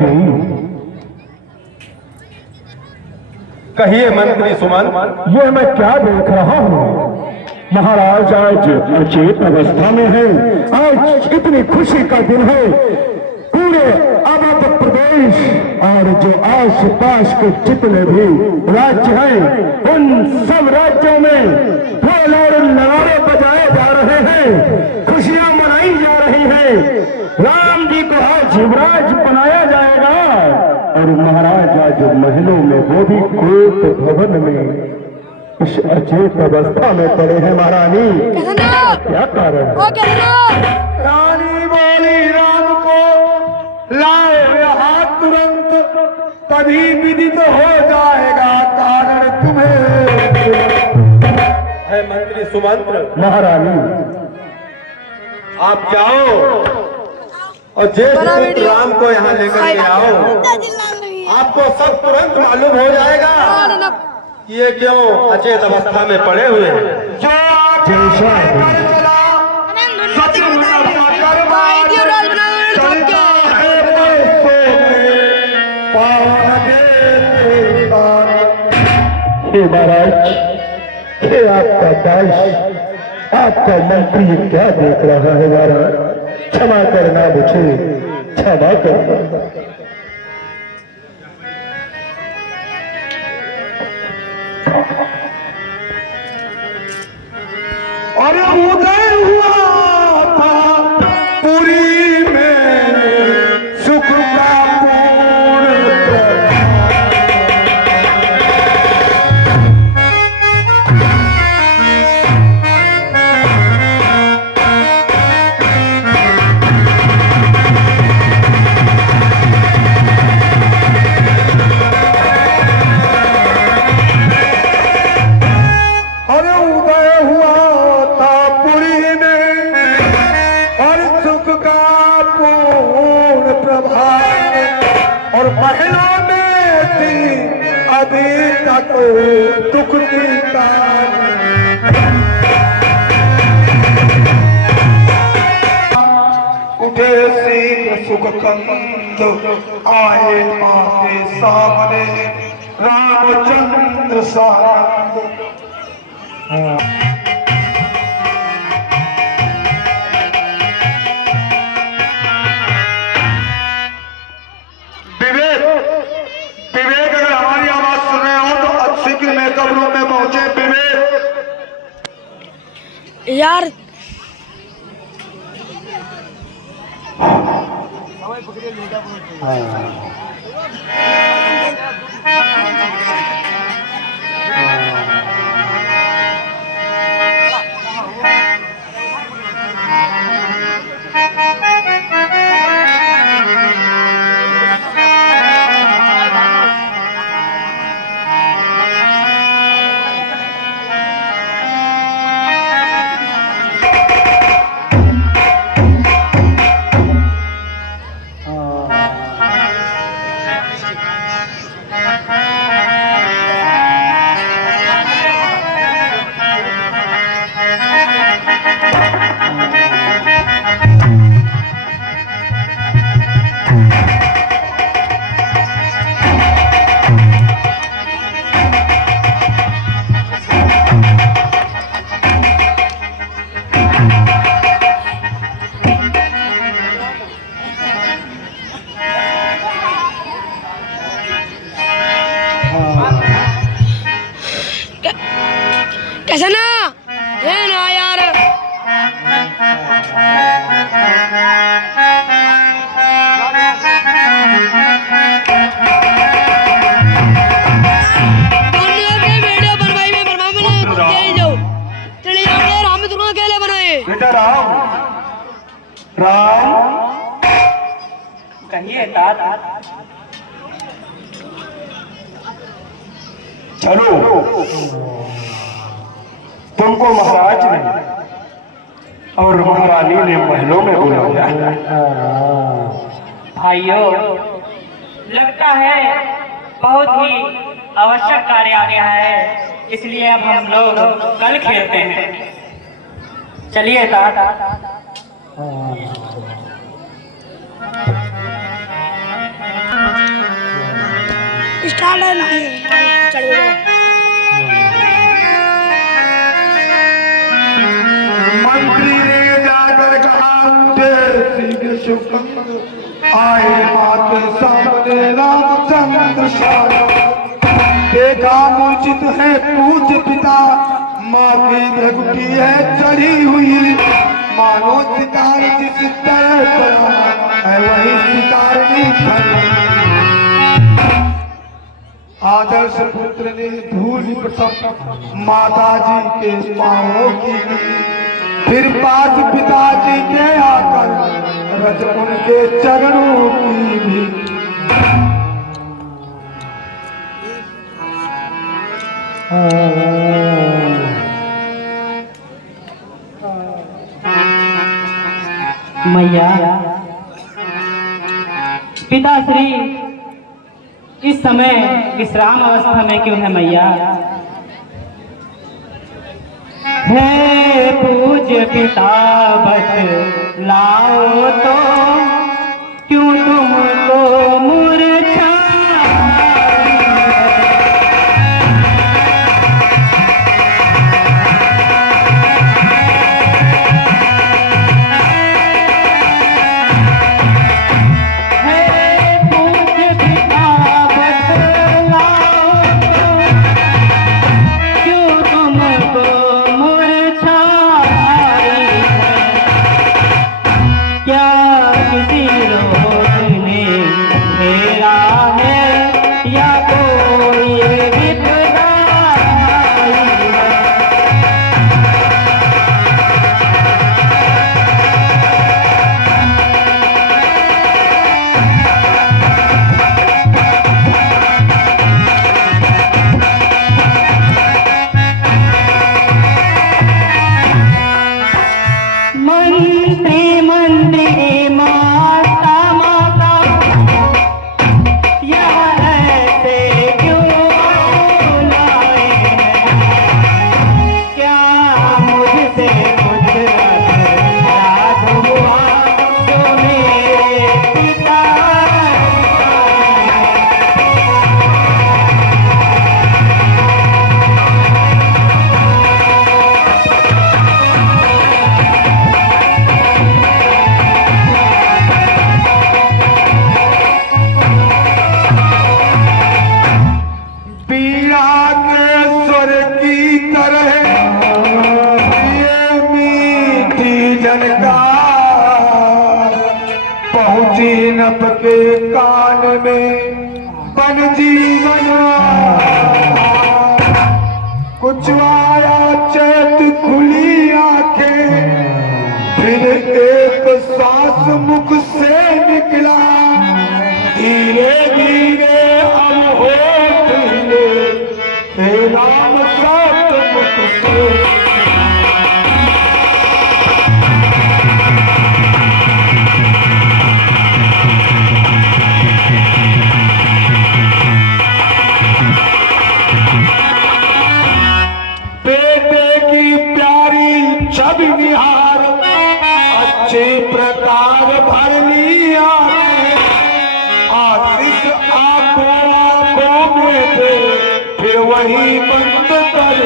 गई। कहिए मंत्री सुमंत। ये मैं क्या देख रहा हूँ? महाराज आज अचेत अवस्था में है। आज इतनी खुशी का दिन है। पूरे अवध प्रदेश और जो आस पास के जितने भी राज्य हैं उन सब राज्यों में ढोल और नगाड़े बजाए जा रहे हैं, खुशियां मनाई जा रही हैं। राम जी को आज युवराज बनाया जाएगा और महाराज आज महलों में, वो भी कोट भवन में, इस अचेत अवस्था में पड़े हैं। महारानी क्या कारण? रानी बोली राम को लाओ यहाँ तुरंत, तभी विदित हो जाएगा कारण तुम्हें है। मंत्री सुमंत्र। महारानी आप जाओ और ज्येष्ठ पुत्र राम को यहाँ लेकर के आओ। आपको सब तुरंत मालूम हो जाएगा कि ये क्यों अचेत अवस्था में पड़े हुए हैं। जो महाराज, ये आपका दास, आपका मंत्री क्या देख रहा है? महाराज क्षमा करना, मुझे क्षमा करना। और उदय हुआ था पुरी में सुख का महलों में थी अभी तक दुख की कहानी। उठे शीघ्र सुख कंद आए माते सामने रामचंद्र सानंद। विवेक अगर हमारी आवाज सुन रहे हो तो अब शीघ्र मेकअप रूम में पहुंचे। विवेक यार कैसे ना है ना यार। वीडियो बनवाई में बर्मा बने जाओ चले यार। हम तुरंत अकेले बनाए बेटा राम। राम कहिए दादा। चलो तुमको महाराज ने और महारानी ने महलों में बुलाया। भाइयों लगता है बहुत ही आवश्यक कार्य आ गया है, इसलिए अब हम लोग कल खेलते हैं। चलिए दादा। स्टार्ट है नहीं चढ़ जाओ। मंत्री ने जाकर कहा आए माँ के सामने रामचंद्र देखा मूर्छित है पूज्य पिता, माँ की भक्ति है चढ़ी हुई, मानो शिकार जिस तरह चला है वही शिकार नहीं खड़ी। आदर्श पुत्र ने धूल प्रथम माता जी के पांवों की ली, फिर पास पिताजी के आकर रज उनके चरणों की भी। मैया पिताश्री इस समय विश्राम अवस्था में क्यों है मैया? है पूज्य पिता बतलाओ तो क्यों तुमको मूर्छा? के कान में बन जीवन कुछ आया चैत खुली आंखें, फिर एक सांस मुख से निकला, धीरे धीरे अब होठ हिले हे राम सात मुख से। छवि निहार अच्छे प्रकार भर लिया, आशीष आंखों में दे फिर वही बंद कर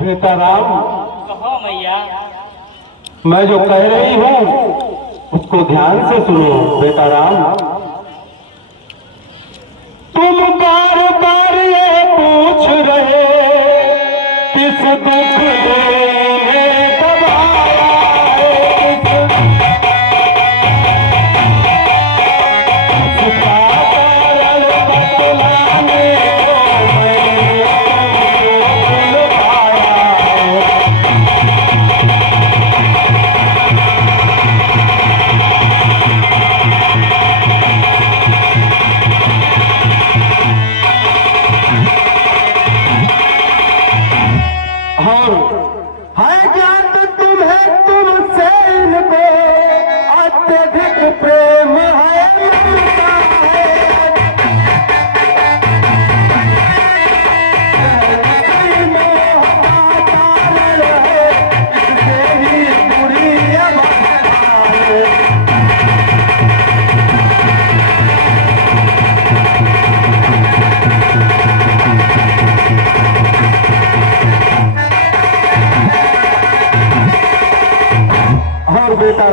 सीताराम। कहो मैया। मैं जो कह रही हूँ उसको ध्यान से सुनो बेटा राम। तुम बार बार ये पूछ रहे किस दुख ने दबाया है, इसका कारण बतलाने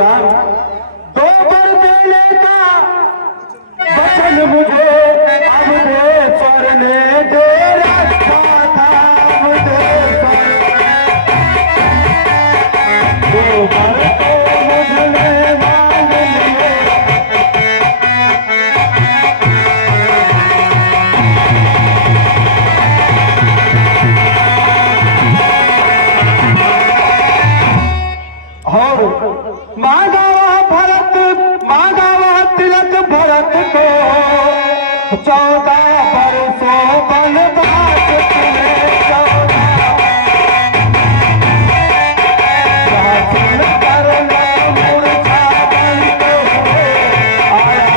राम, 2 बर देने का वचन मुझे अब दे स्वर ने दे रखा था, मुझे स्वर 2 बर तो मुझने मांग लिए। मांगा वह तिलक भरत को, 14 बरसों वनवास तुम्हें 14 करना मूर्छा बन को आया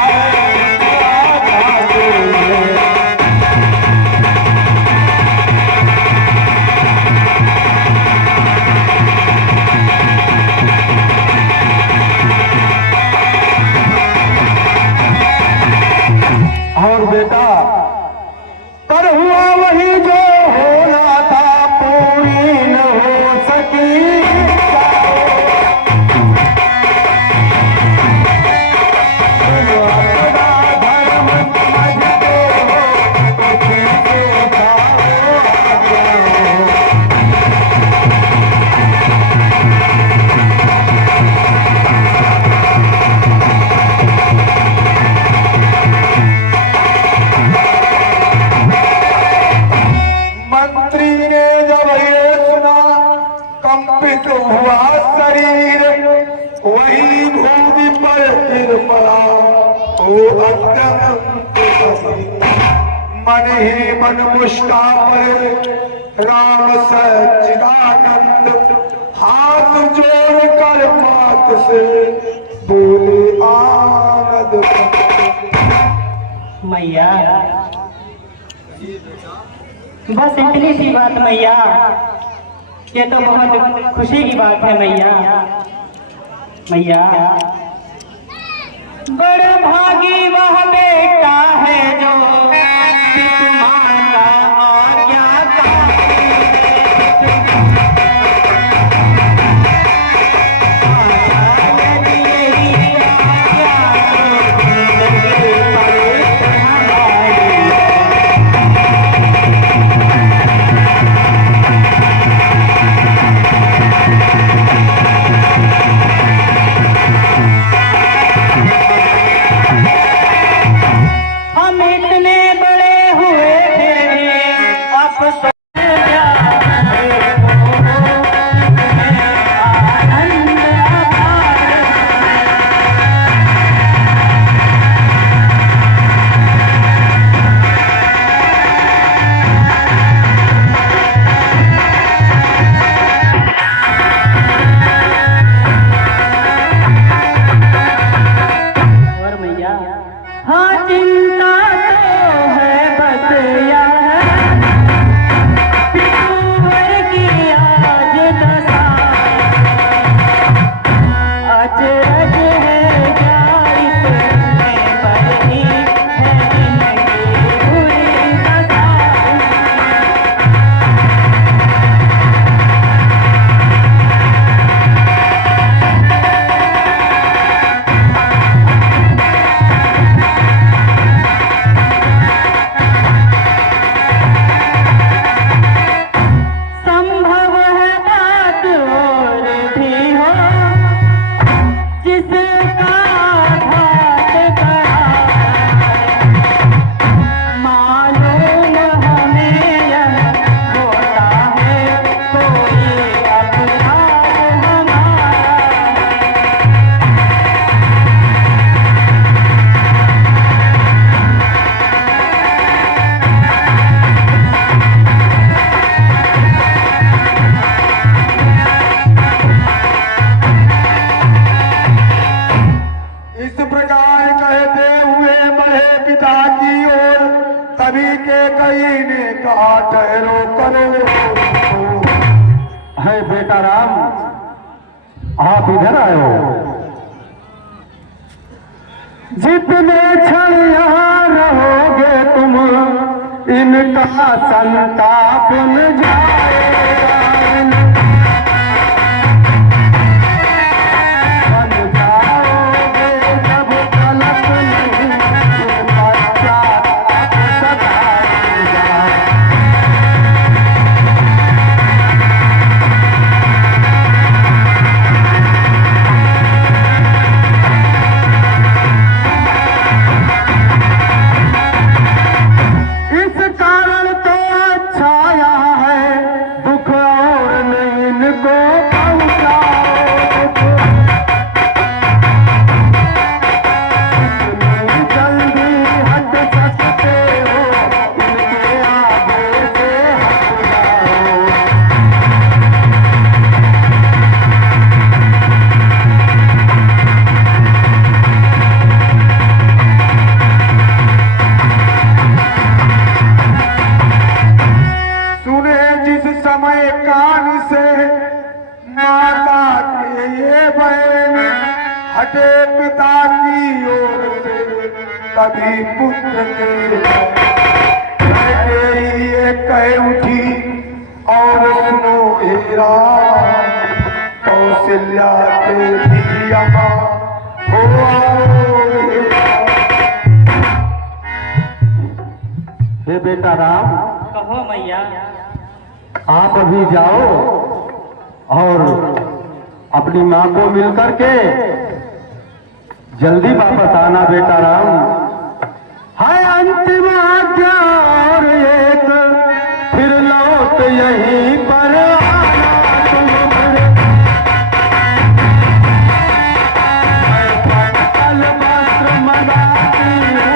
और बेटा पर हुआ वही जो होना था, पूरी न हो सकी धर्म समझते हो, उसी से जाओ आगे। मंत्री ने जब ये सुना कंपित हुआ शरीर, वही भूमि पर गिर पड़ा वो अत्यंत मन ही मन मुस्का पड़े राम सच्चिदानंद, हाथ जोड़कर मात से बोले आनंद। मैया बस इतनी सी बात मैया, ये तो बहुत खुशी की बात है मैया। मैया बड़े भागी वह बेटा है जो तुम्हारा आज्ञाकारी हम इतने बड़े हुए फिर भी अब आनंद अपार। और मैया हाँ चिंता तो है बस यह कुंवर की आज दशा, अचरज है जाई में बड़ी है इनकी बुरी दशा। संभव है बात और भी हो, जिसका घात करा मालूम हमें यह होता है कोई अपराध हमारा। इस प्रकार कहते हुए बढ़े पिता की ओर, तभी के कई ने कहा ठहरो करो। है बेटा राम, आप इधर आयो। जितने क्षण यहाँ रहोगे तुम, इनका संताप न जाएगा। हटे पिता की ओर से तभी पुत्र के ये कह उठी और सुनो हेरा कौशल्या के भी यहाँ हो हे बेटा राम, कहो मैया। आप अभी जाओ और अपनी माँ को मिलकर के जल्दी वापस आना बेटा राम। है अंतिम आज्ञा और एक फिर लौट यहीं पर आना तुम मेरे। मैं पागल मात्र मनाती हूँ,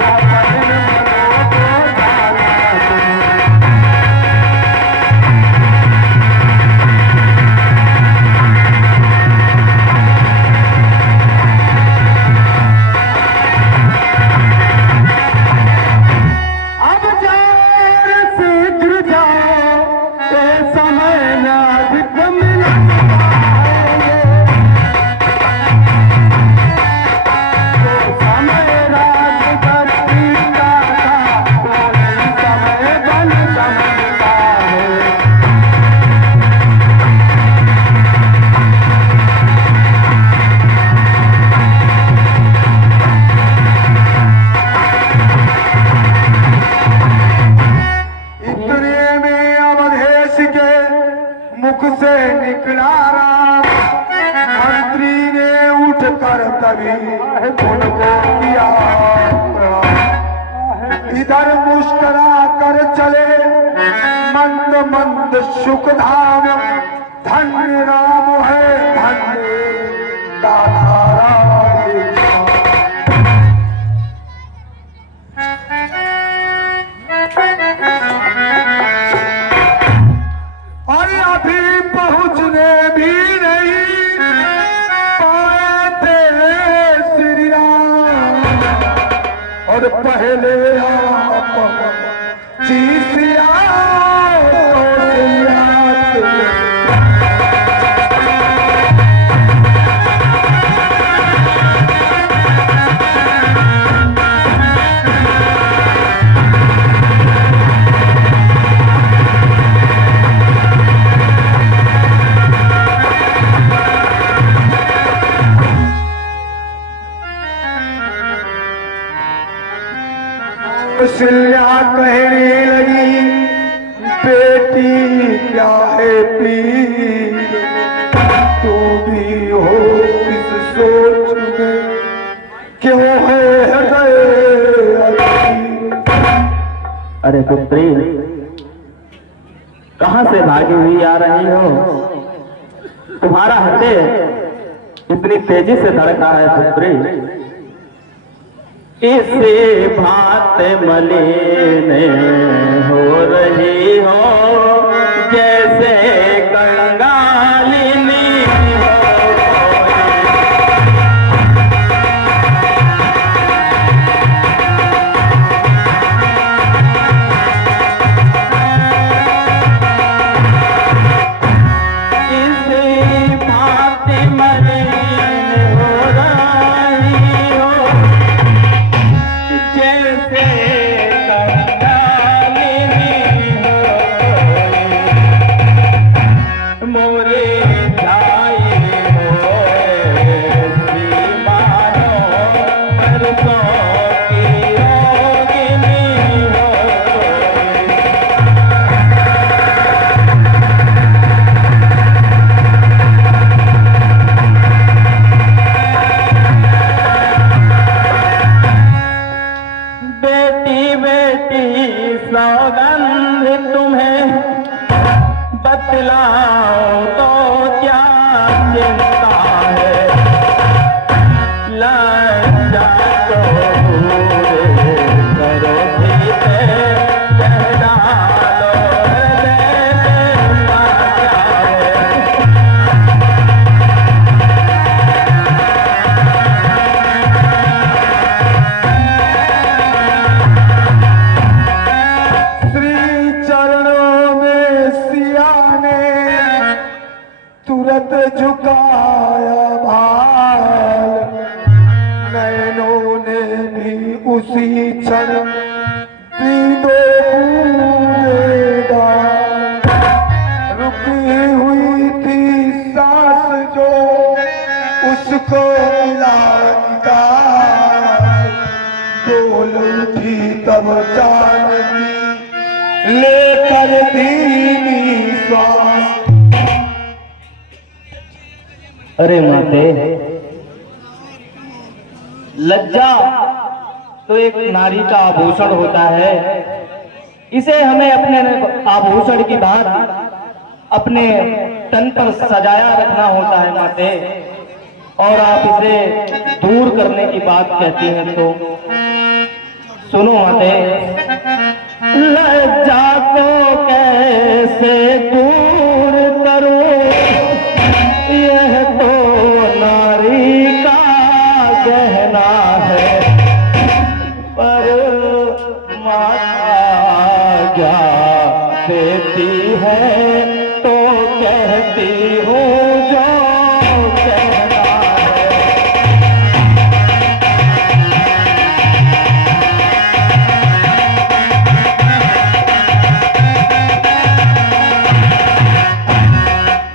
वापस मनो को जाना तुम। अब जाओ शीघ्र जाओ, ये समय न अधिक मिला पाएंगे। जो समय राजगद्दी का था, वही समय बन समझता है। इतने में अवधेश के मुख से निकला राम। मंत्री ने उठकर तभी उनको किया प्रणाम। इधर मुस्करा कर चले मंद मंद सुखधाम। धन्य राम है धन्य दाता राम। और अभी पहुंचने भी नहीं पाए थे श्री राम। और पहले आप चीसिया कौशल्या से। कौशल्या कहने लगी बेटी क्या है पीर, तू भी हो इस सोच में क्यों है हृदय अधीर। अरे पुत्री, कहाँ से भागी हुई आ रही हो? तुम्हारा हृदय इतनी तेजी से धड़का है पुत्री। इसी भात मलिन हो रही हो जैसे कंगालिनी हो। इसी भात मलिन हो रही हो जैसे कंगालिनी हो। उसी क्षण दो बूंदें रुकी हुई थी सांस जो उसको मिला बोल उठी तब जानकी लेकर धीमी श्वास। अरे माते, लज्जा तो एक नारी का आभूषण होता है। इसे हमें अपने आभूषण की बात अपने तन पर सजाया रखना होता है माते, और आप इसे दूर करने की बात कहती हैं तो सुनो माते। लज्जा को कैसे दूर करूं, यह तो नारी का गहना है, पर माता क्या देती है तो कहती हूँ जो कहना है।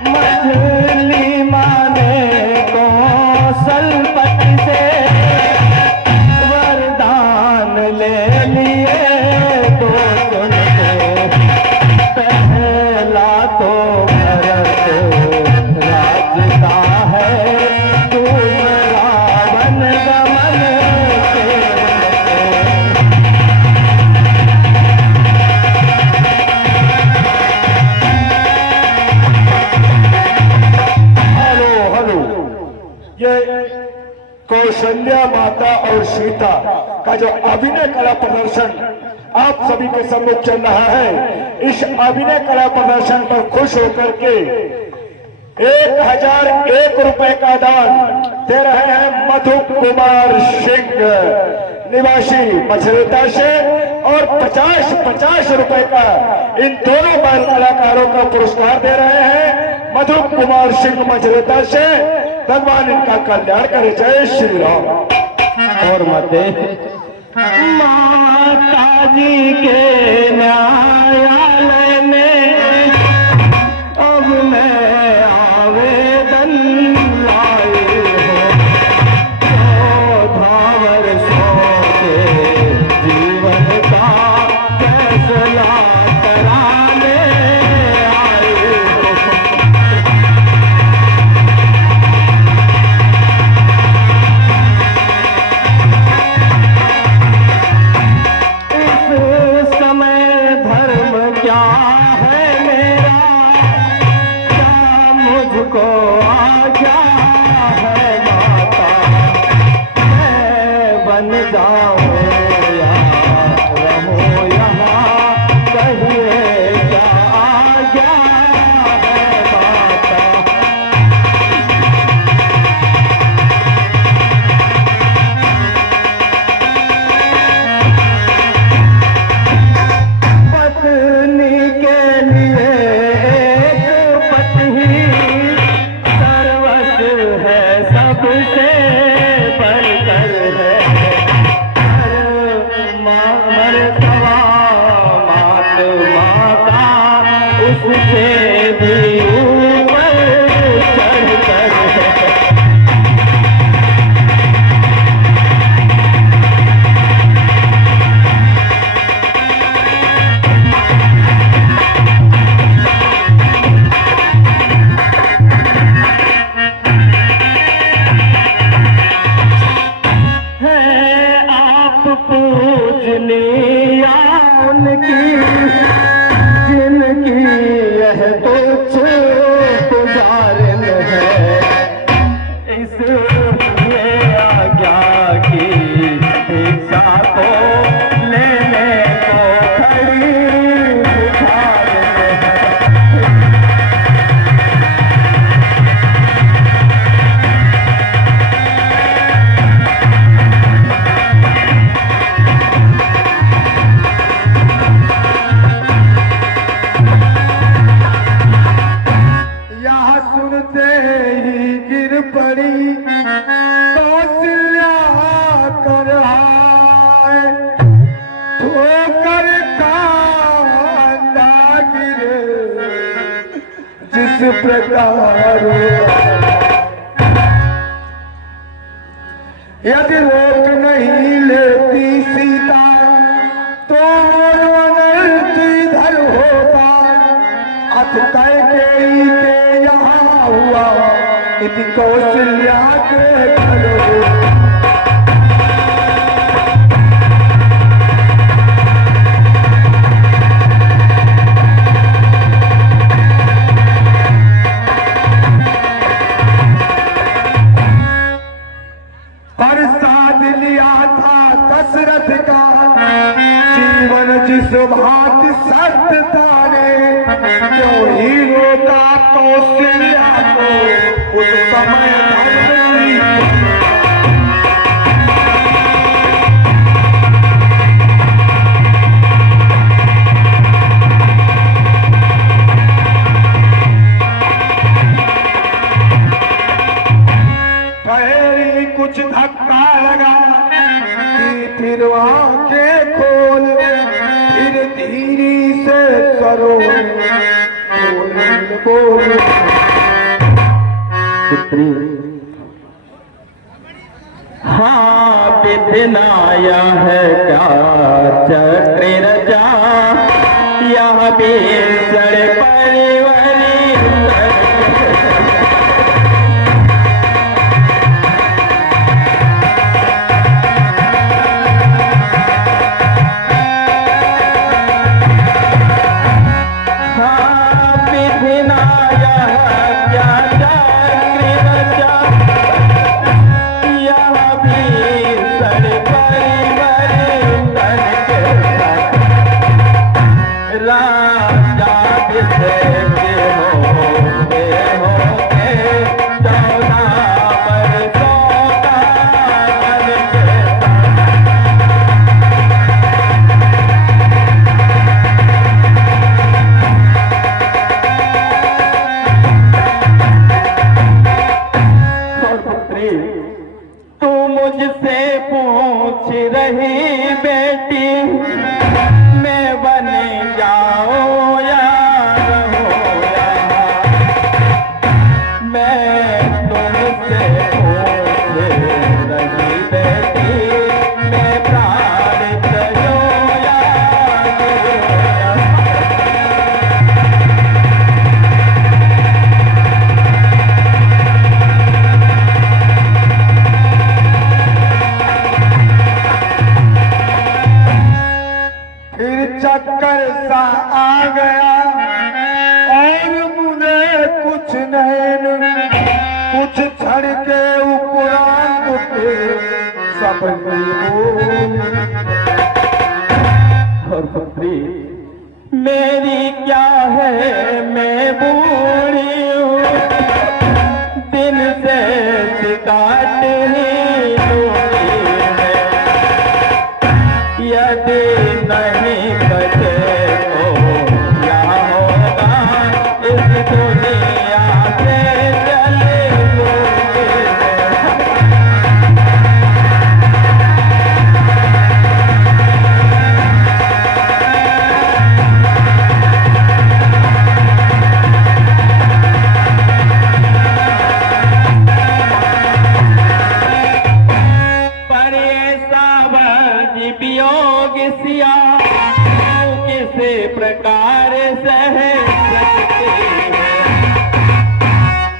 मछली माने कौशलपति से वरदान ले लिए दो सुन को। पहला तो भरत राजता है, दूसरा वन गमन के। हेलो हेलो, ये कौशल्या माता और सीता का जो अभिनय कला प्रदर्शन आप सभी के सम्मुख चल रहा है, इस अभिनय कला प्रदर्शन पर खुश होकर के 1001 रुपए का दान दे रहे हैं मधु कुमार सिंह निवासी मछरेता से, और 50 रुपए का इन दोनों बाल कलाकारों का पुरस्कार दे रहे हैं मधु कुमार सिंह मछरेता से। भगवान इनका कल्याण करे। जय श्री राम। और माते, माता जी के न्यायालय में अब मैं आवेदन लाई हूँ। 14 वर्षों के जीवन का फैसला कराने आई हूँ। इस समय धर्म प्रकार यदि रोक नहीं लेती सीता तो अनर्थ इधर होता। अथ कैकेयी के यहाँ हुआ इति कौशल्या के घर हुआ। प्रसाद लिया था दशरथ का जीवन जिस भांति सत्य तारे क्यों ही रोका कौशल्या को उस समय धर्म कुछ धक्का लगा कि फिर आंखें खोल फिर धीरे से करो बोल। पुत्री हाँ बिधनाया है क्या चक्र रजा यह बेसड़ परिवरी चक्कर सा आ गया और मुझे कुछ नैन कुछ क्षण के उपरांत पे सब और पुत्री मेरी क्या है मैं बूढ़ी हूँ दिन से शिकायत ही यदि नहीं बचे तो क्या होगा इस दुनिया से चले वियोग सिया किस प्रकार सह सकते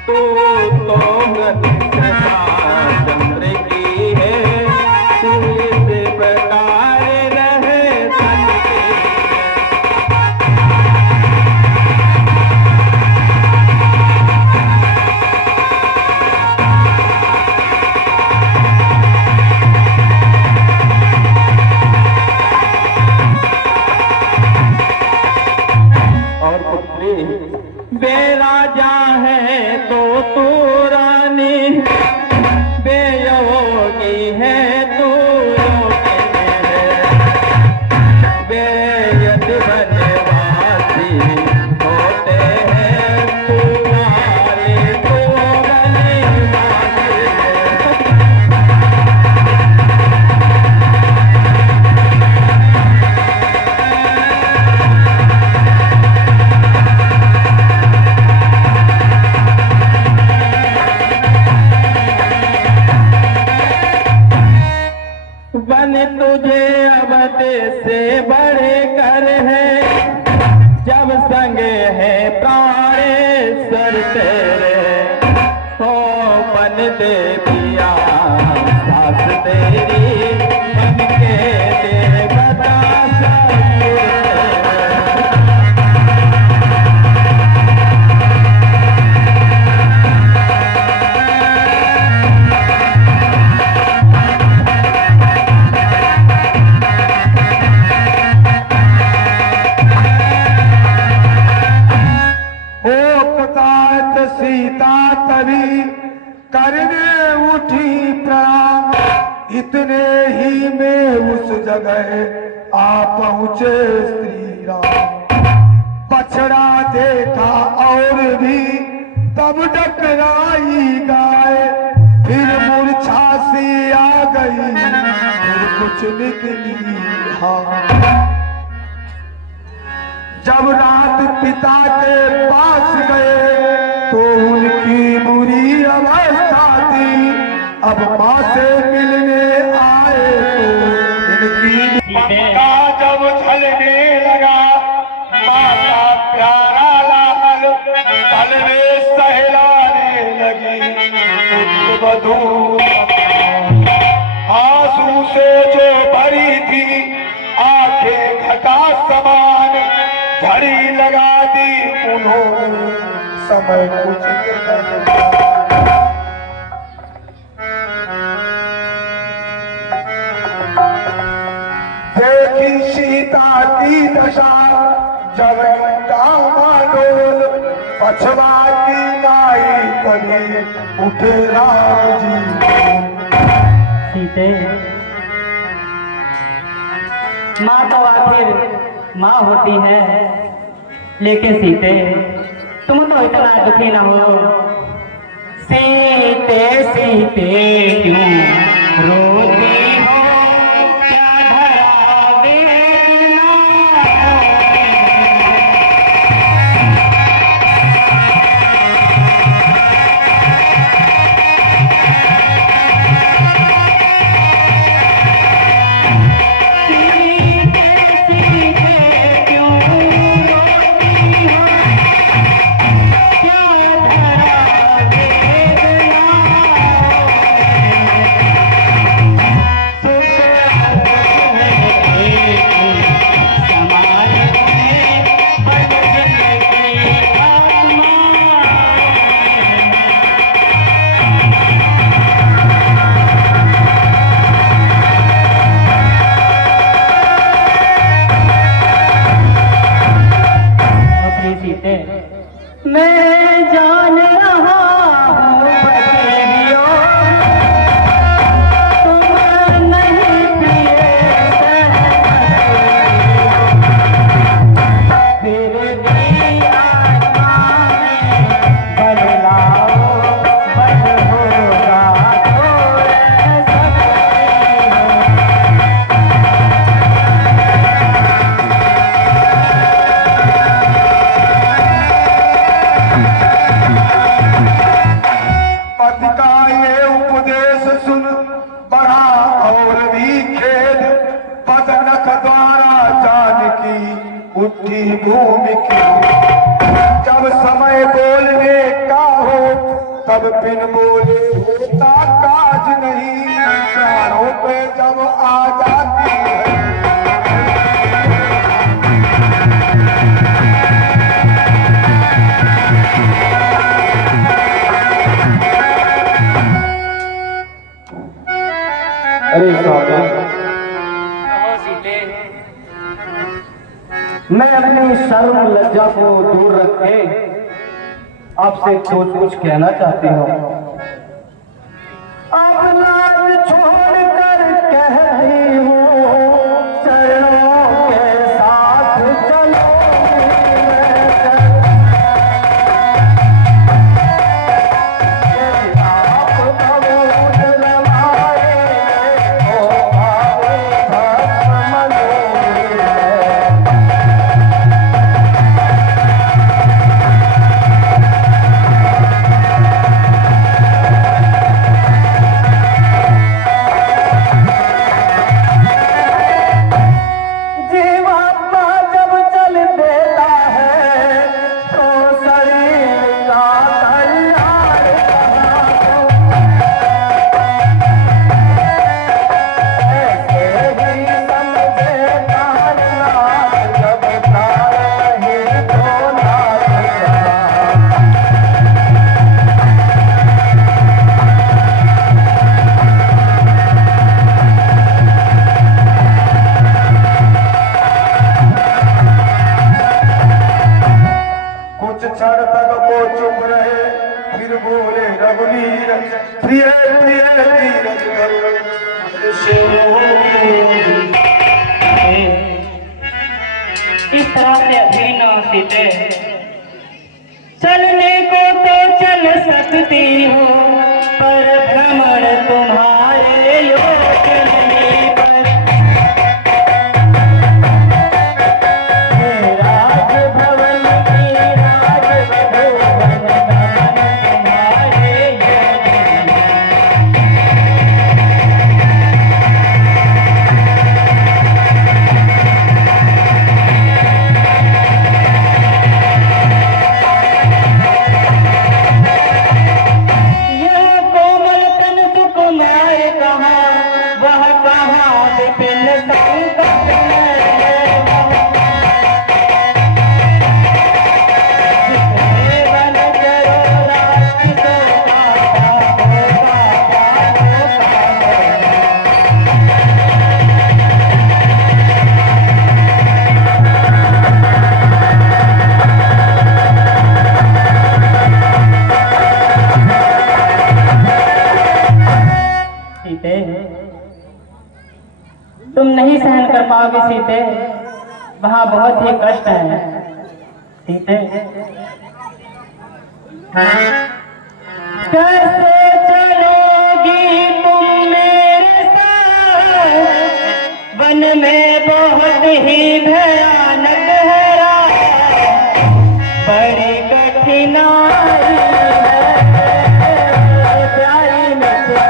तू तो चंद्र की है तू इस प्रकार रह सकते। तुझे अब से बड़े कर है, जब संग है प्राणेश्वर तेरे, हो बन दे पिया सास तेरी, बन के दे बता सीता तभी करने उठी प्रणाम, इतने ही में उस जगह आ पहुंचे श्री राम। बछड़ा देखा और भी तब डकराई गाय, फिर मूर्छा सी आ गई, फिर कुछ निकली हाँ। जब रात पिता के पास गए तो उनकी बुरी अवस्था थी, अब माँ से मिलने आए तो इनकी पक्का जब छलने लगा, माता प्यारा लाल पल में सहलाने लगी, पुत्रवधू आंसू से जो भरी थी आंखें घटा समान, घड़ी लगा दी उन्होंने समय कुछ देखी सीता की दशा जब डामाडोल, पछवा की नाई कभी उठे राम जी। सीते माँ तो आखिर माँ होती है, लेकिन सीते तुम तो इतना दुखी ना हो। सीते सीते क्यों रोती हो, क्या धरा वेदना। मैं जान रहा हूँ बखेड़ियों, तुम नहीं पिए फिर भी आत्मा में बदलाओ बद होगा पति का ये उपदेश सुन बढ़ा और भी खेद, बदनख द्वारा जानकी उठी भूमि की। जब समय बोलने का हो तब बिन बोले होता काज नहीं, प्राणों पे जब आ जाती है अरे स्वामी, मैं अपनी शर्म लज्जा को दूर रखे आपसे कुछ कहना चाहती हूँ। आप लाज छोड़कर कहती हूँ, चरणों के साथ चलो। सीते, चलने को तो चल सकती हो पर भ्रमण तुम्हारे योग नहीं पर। राजभवन की राजवधू बनगान तुम्हारे योग नहीं। यह कोमल तन सुकुमार कहाँ, वह कहाँ विपिन संकट में है। जितने वन जरोरा किसो काटा होगा, सीते, तुम नहीं सहन कर पाओगे सीते, वहाँ बहुत ही कष्ट है सीते। कैसे चलोगी तुम मेरे साथ, वन में बहुत ही भयानक है राह, बड़ी कठिनाई है प्यारी मित्र।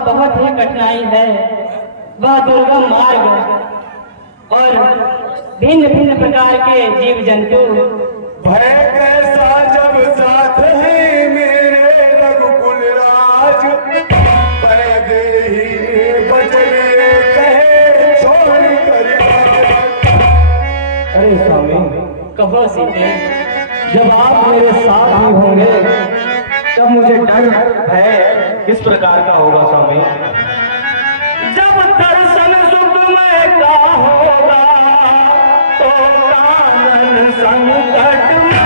वहाँ बहुत ही कठिनाई है। वह दुर्गम मार्ग और भिन्न भिन्न प्रकार के जीव जंतु। भय कैसा जब साथ है मेरे रघुकुल राज, पैदे ही बचने कहे छोड़ कर। अरे स्वामी, कहो सीते, जब आप मेरे साथ ही होंगे तब मुझे डर है किस प्रकार का होगा स्वामी? जब दर्शन सुखमय का होगा तो कानन संकट में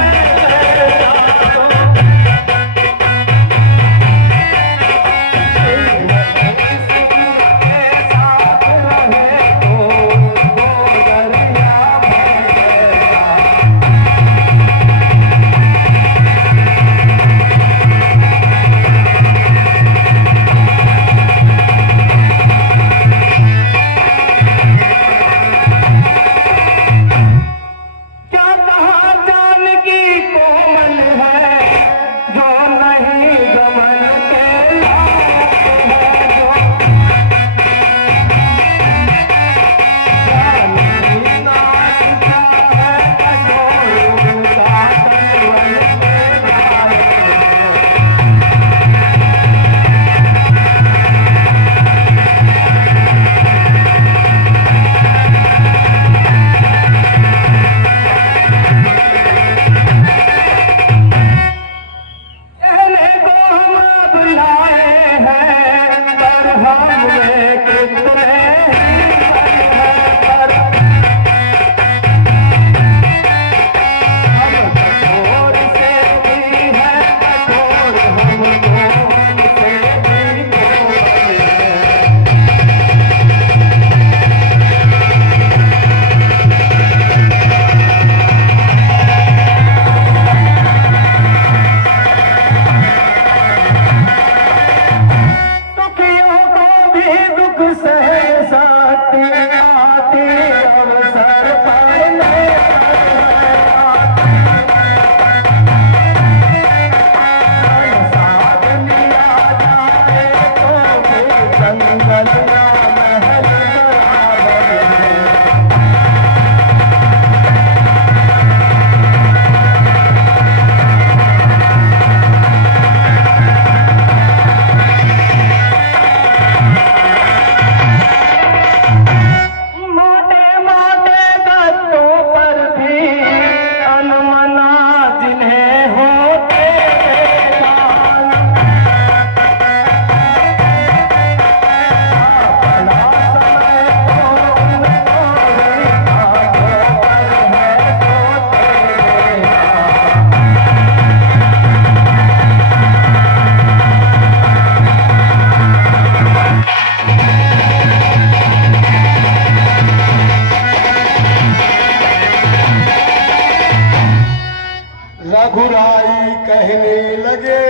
रघुराई कहने लगे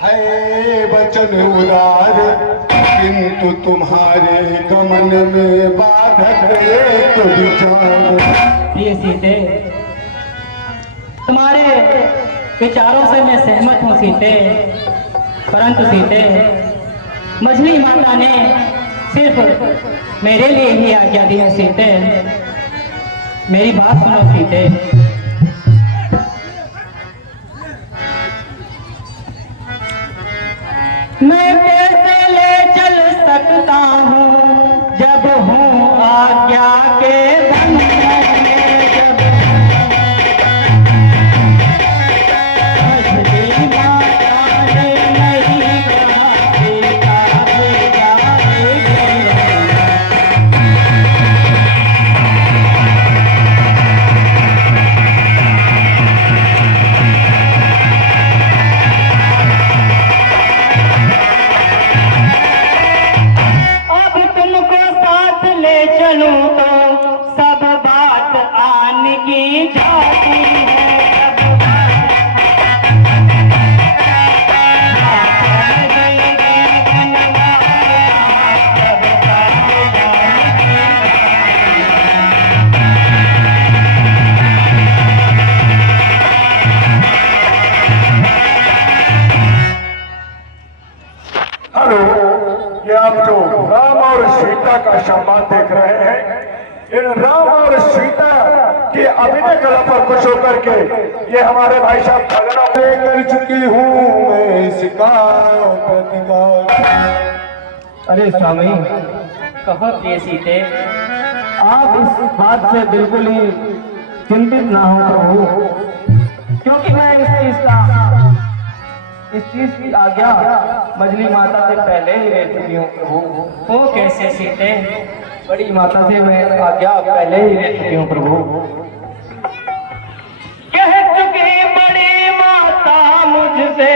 है वचन उदार, किंतु तुम्हारे गमन में बाधक एक विचार। ये सीते, तुम्हारे विचारों से मैं सहमत हूँ सीते, परंतु सीते, मछली माता ने सिर्फ मेरे लिए ही आज्ञा दी है सीते। मेरी बात सुनो सीते। मैं कैसे ले चल सकता हूँ जब हूँ आज्ञा के बंधन में, जब मछली माता ने नहीं कहा बेटा बेटा अब तुमको साथ ले चलूं तो सब बात आन की जाती है। हेलो, संवाद देख रहे हैं। इन राम और सीता के अभिनय कला पर खुश होकर के ये हमारे भाई साहब खलना कर चुकी हूँ मैं इसका प्रतिकार। अरे स्वामी, कहो कि सीते, आप इस बात से बिल्कुल ही चिंतित ना हो प्रभु, क्योंकि मैं इस चीज की आज्ञा मजली माता से पहले ही ले चुकी हूँ प्रभु। वो कैसे सीते? बड़ी माता से मैं आज्ञा पहले ही ले चुकी हूँ प्रभु। कह चुकी बड़ी माता मुझसे,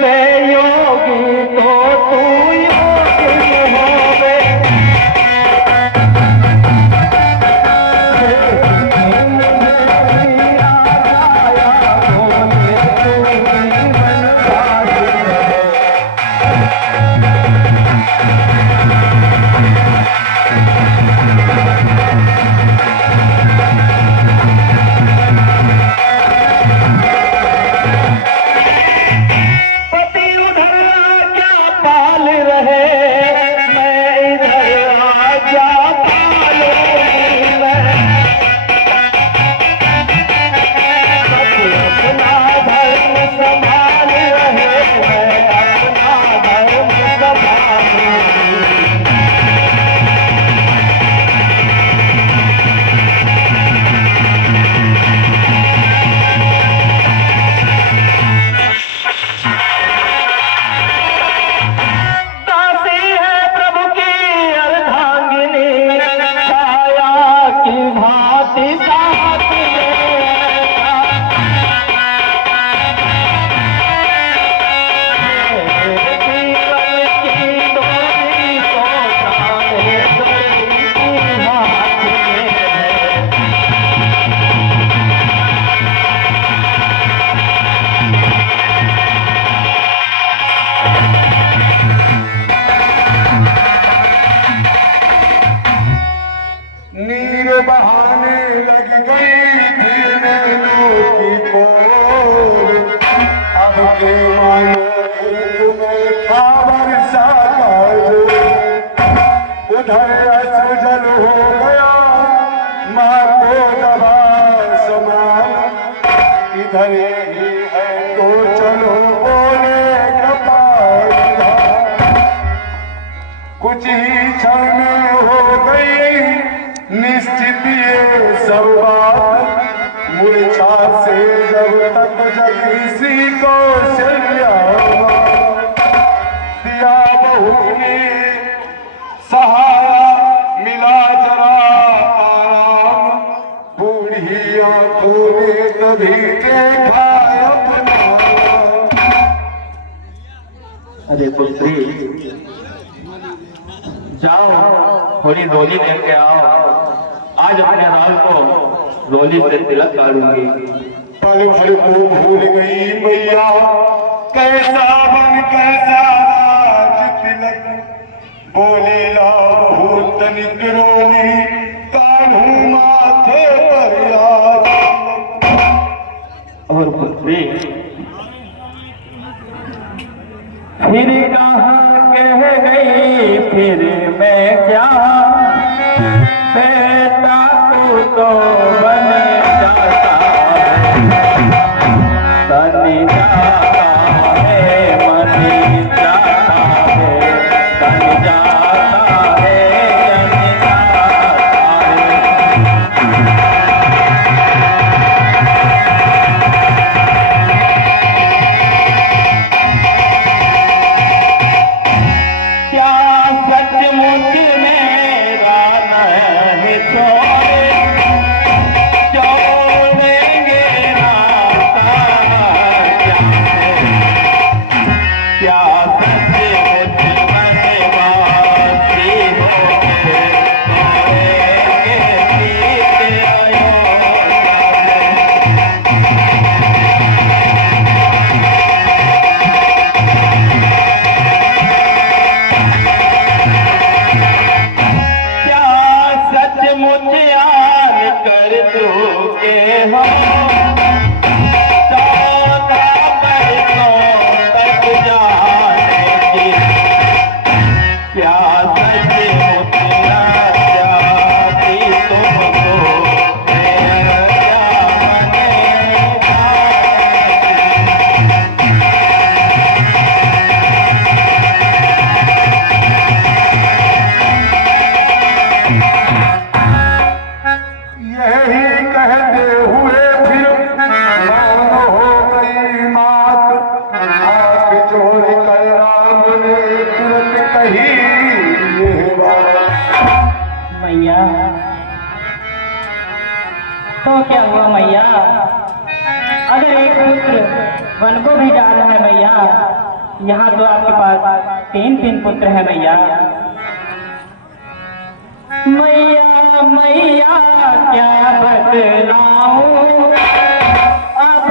वे योगी तो तू योगी होवे। बहाने लग गई थी नैनों की कोर, अब के मानो तुम्हें था बरसा का जोर। उधर अश्रुजल हो गया माँ को दबा समान, इधर ही है तो चलो बोले कपाल। कुछ ही क्षण में हो गई निश्चित ये सब बात, मूर्छा से जब तक जग किसी को शल्या दिया बहू ने सहारा मिला जरा आराम, बूढ़ी आंखों ने तभी देखा अपना। अरे पुत्री, जाओ थोड़ी रोली लेके आओ, आज अपने राल को रोली से तिलक डालूंगी। पल भर को भूल गई मैया कैसा बन कैसा राज तिलक, बोली ला बहू तनिक रोली कान्हू माथे पर याद। और पुत्री, फिर कहाँ कह गई फिर मैं क्या, बेटा तू तो बने जाता तनी जाता है, मनी जाता है, तनी जाता है, तनी जाता है। क्या सचमुच मेरा नहीं छोड़ेंगे नाता, क्या सचमुच मन बासी होके छोड़ेंगे सीते अयोध्या में। क्या सचमुच याद कर दोगे हो 14 बरसों तक जाने की, क्या सचमुच मैया। तो क्या हुआ मैया, अगर एक पुत्र वन को भी डाला है मैया, यहाँ तो आपके पास तीन पुत्र है मैया। मैया मैया क्या बतलाऊं, अब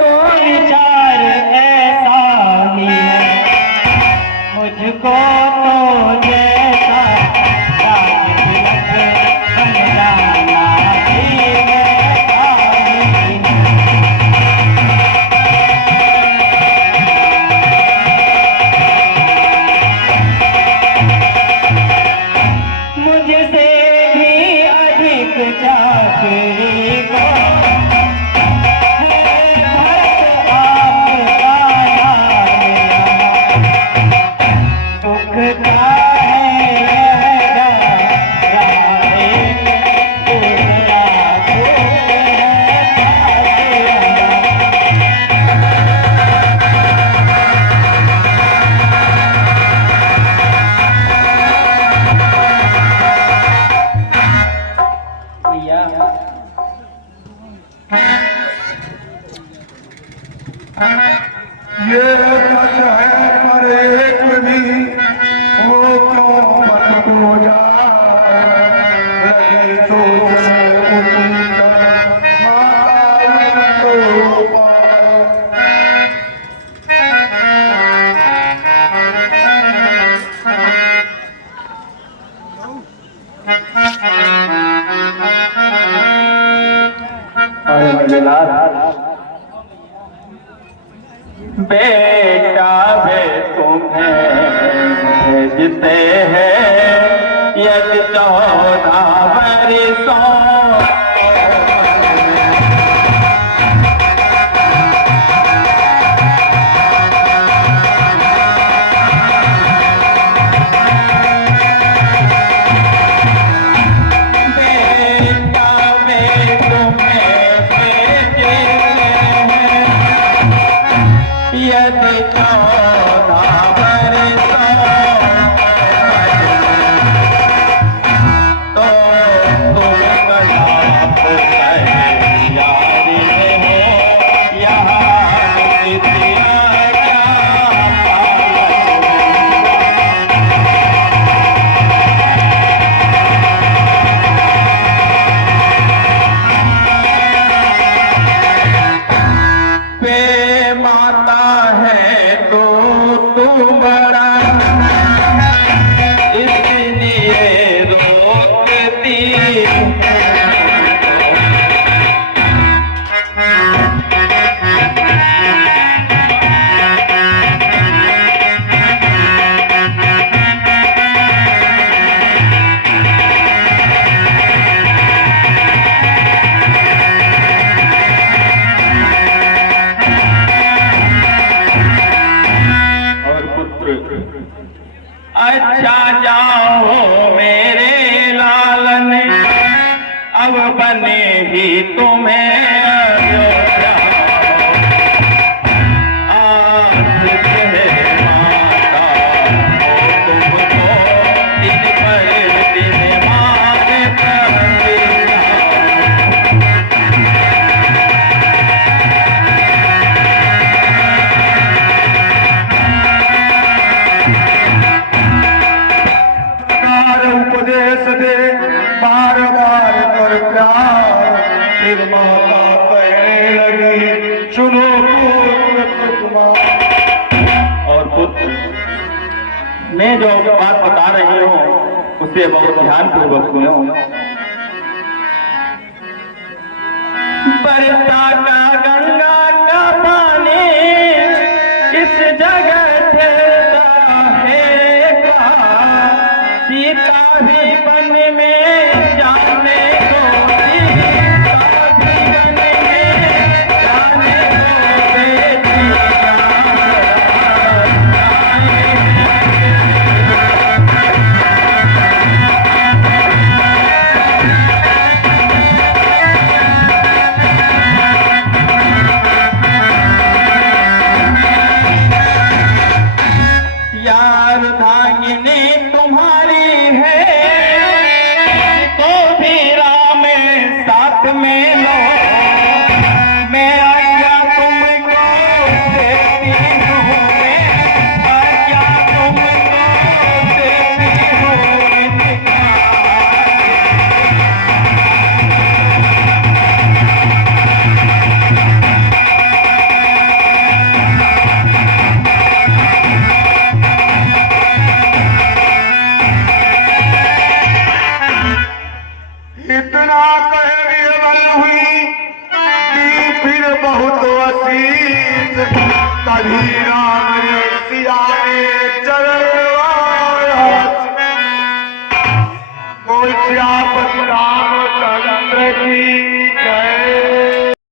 तो विचार ऐसा ही है, मुझको तो जैसा राज तिलक समझाना भी ऐसा ही है। मुझसे भी अधिक चाकरी को ये सच है पर एक भी वो क्यों मन को जाए, लगे सोचने उसी तरह माता उनको पाए। अरे मेरे लाल, बेटा वे तुम्हें भेजते हैं यदि 14 बरसों। अच्छा जाओ मेरे लालन, अब बने ही तुम्हें अयोध्या। आज से माता हो तुमको दिन पर दिन मात प्रतिज्ञा। उपदेश दे बार बार कर प्यार, फिर माता कहने लगी सुनो पुत्र तुम्हारा। और पुत्र, मैं जो बात बता रही हूँ उसे बहुत ध्यान पूर्वक सुनो। बरसा का गंगा का पानी इस जगह ठहरता है का, सीता भी वन में जाने को, सीता भी वन में जाने को बेटी हीरा